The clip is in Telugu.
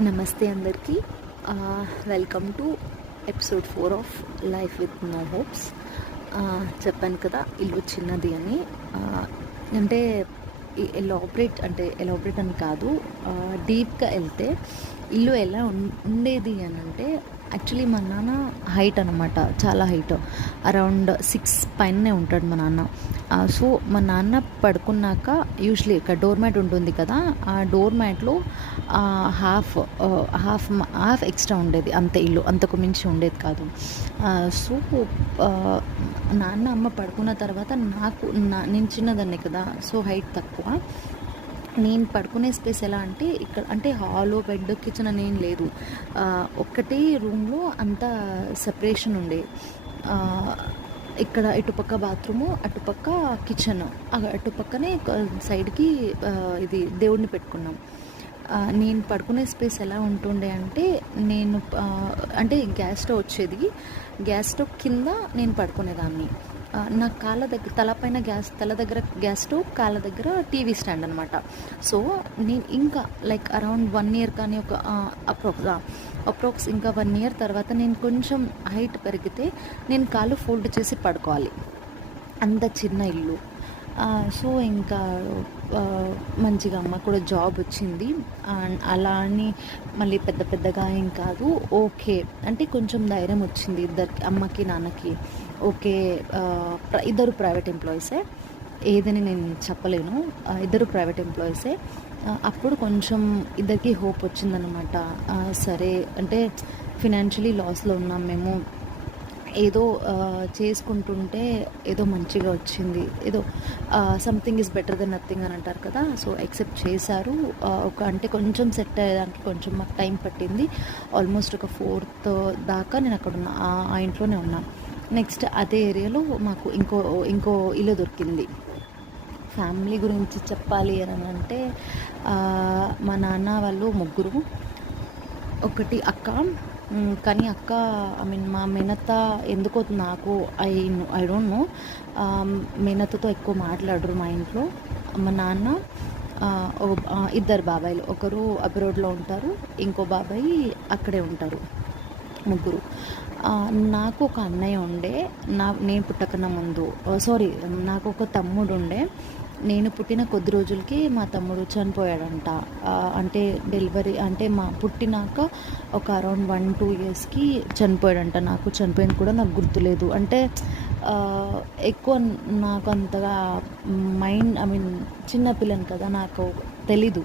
నమస్తే అందరికీ. Welcome to episode 4 of life with no hopes. చెప్పాను కదా ఇల్లు చిన్నది అని. అంటే ఎలాబరేట్ అని కాదు, డీప్గా వెళ్తే ఇల్లు ఎలా ఉండేది అని అంటే, యాక్చువల్లీ మా నాన్న హైట్ అనమాట, చాలా హైట్, అరౌండ్ 6 పైనే ఉంటాడు మా నాన్న. సో మా నాన్న పడుకున్నాక యూజువలీ ఇక్కడ డోర్ మ్యాట్ ఉంటుంది కదా, ఆ డోర్ మ్యాట్లో హాఫ్ హాఫ్ హాఫ్ ఎక్స్ట్రా ఉండేది, అంతే. ఇల్లు అంతకు మించి ఉండేది కాదు. సో నాన్న అమ్మ పడుకున్న తర్వాత నేను చిన్నదాన్నే కదా, సో హైట్ తక్కువ. నేను పడుకునే స్పేస్ ఎలా అంటే, ఇక్కడ అంటే హాలు, బెడ్, కిచెన్ అని ఏం లేదు. ఒక్కటే రూమ్లో అంతా సెపరేషన్ ఉండే. ఇక్కడ ఇటుపక్క బాత్రూము, అటుపక్క కిచెన్, అటుపక్కనే సైడ్కి ఇది దేవుడిని పెట్టుకున్నాం. నేను పడుకునే స్పేస్ ఎలా ఉంటుండే అంటే, అంటే గ్యాస్ స్టవ్ వచ్చేది, గ్యాస్ స్టవ్ కింద నేను పడుకునేదాన్ని. నా కాళ్ళ దగ్గర, తల దగ్గర గ్యాస్ స్టవ్, కాళ్ళ దగ్గర టీవీ స్టాండ్ అనమాట. సో నేను ఇంకా లైక్ అరౌండ్ 1 ఇయర్ కానీ ఒక అప్రాక్స్ ఇంకా 1 ఇయర్ తర్వాత నేను కొంచెం హైట్ పెరిగితే నేను కాళ్ళు ఫోల్డ్ చేసి పడుకోవాలి, అంత చిన్న ఇల్లు. సో ఇంకా మంచిగా అమ్మ కూడా జాబ్ వచ్చింది. అలా అని మళ్ళీ పెద్దగా ఏం కాదు, ఓకే అంటే కొంచెం ధైర్యం వచ్చింది ఇద్దరికి, అమ్మకి నాన్నకి. ఓకే, ఇద్దరు ప్రైవేట్ ఎంప్లాయీసే, ఏదని నేను చెప్పలేను, ఇద్దరు ప్రైవేట్ ఎంప్లాయీసే. అప్పుడు కొంచెం ఇద్దరికి హోప్ వచ్చిందనమాట. సరే అంటే ఫినాన్షియలీ లాస్లో ఉన్నాం మేము, ఏదో చేసుకుంటుంటే ఏదో మంచిగా వచ్చింది, ఏదో something is better than nothing అని అంటారు కదా. సో యాక్సెప్ట్ చేశారు. అంటే కొంచెం సెట్ అయ్యేదానికి కొంచెం మాకు టైం పట్టింది. ఆల్మోస్ట్ ఒక 4th దాకా నేను అక్కడ ఉన్నా, ఆ ఇంట్లోనే ఉన్నా. నెక్స్ట్ అదే ఏరియాలో మాకు ఇంకో ఇల్లు దొరికింది. ఫ్యామిలీ గురించి చెప్పాలి అని అంటే, మా నాన్న వాళ్ళు ముగ్గురు, ఒకటి అక్క. కానీ అక్క, మా మేనత్త ఎందుకో నాకు ఐ డోంట్ నో, మేనత్తతో ఎక్కువ మాట్లాడరు మా ఇంట్లో. మా నాన్న ఇద్దరు బాబాయిలు, ఒకరు అబ్రాడ్లో ఉంటారు, ఇంకో బాబాయి అక్కడే ఉంటారు, ముగ్గురు. నాకు ఒక అన్నయ్య ఉండే, నేను పుట్టకన్నా ముందు, నాకు ఒక తమ్ముడు ఉండే. నేను పుట్టిన కొద్ది రోజులకి మా తమ్ముడు చనిపోయాడంట. అంటే డెలివరీ అంటే పుట్టినాక ఒక అరౌండ్ 1-2 ఇయర్స్కి చనిపోయాడంట. నాకు చనిపోయింది కూడా నాకు గుర్తులేదు. అంటే ఎక్కువ నాకు అంతగా చిన్నపిల్లని కదా, నాకు తెలీదు.